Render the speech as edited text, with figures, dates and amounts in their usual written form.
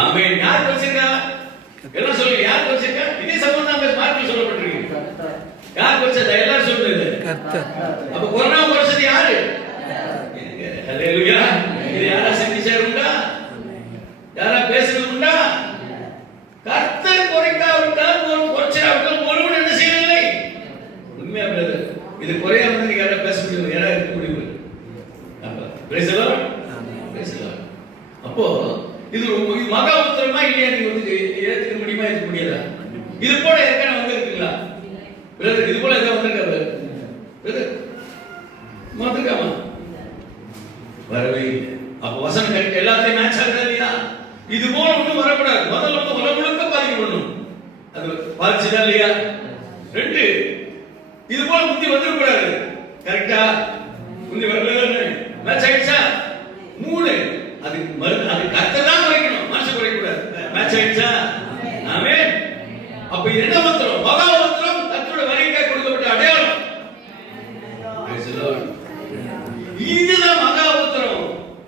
ஆமென். யார் வச்சிருக்கா? எல்லாம் சொல்லுங்க. யார் வச்சிருக்கா? இதே சம்பந்தம் அந்த மார்க்ல சொல்லப்பட்டிருக்கு. யார் வச்சதா? எல்லாரும் சொல்லுங்க. கர்த்தர். அப்ப கொரோனா வருஷம் யாரு? ஹalleluya. இது யாரா சிந்திச்சாருண்டா? யாரா பேசுறதுண்டா? கர்த்தர் குறைக்காவிட்டால் குறைச்சாவிட்டால் ஒருவன் என்ன செய்யவில்லை. உண்மையா பிரதர், இது குறையாம நீங்க யாரா பேச முடியும்? யாரா இருக்க முடியும்? அப்ப praise the Lord. Praise the Lord. அப்போ இது மகா உத்தரமா இல்லையா? நீங்க வந்து ஏத்துக்க முடியுமா? ஏத்துக்க முடியாதா? இது போல ஏற்கனவே வந்திருக்குங்களா பிரதர்? இது போல ஏதாவது வந்திருக்கா பிரதர்? வந்திருக்காமா? வரவே இல்லை. அப்ப வசனம் கரெக்ட், எல்லாத்தையும் மேட்ச் ஆகுதா இல்லையா? இது போல ஒன்றும் வரக்கூடாது. முதல்ல வந்து உலகம் முழுக்க பாதிக்கப்படணும். அது பாதிச்சுதா இல்லையா? 2, இது போல புத்தி வந்துடக்கூடாது. கரெக்டா? புத்தி வரல, மேட்ச் ஆயிடுச்சா? 3, அது கர்த்தர் தான் குறைக்கணும், மனுஷன் குறைக்கக்கூடாது. மேட்ச் ஆயிடுச்சா? ஆமென். அப்ப என்ன உத்தரம்? மகா உத்தரம், கர்த்தருடைய வருகைக்காக கொடுக்கப்பட்ட அடையாளம். Praise the Lord.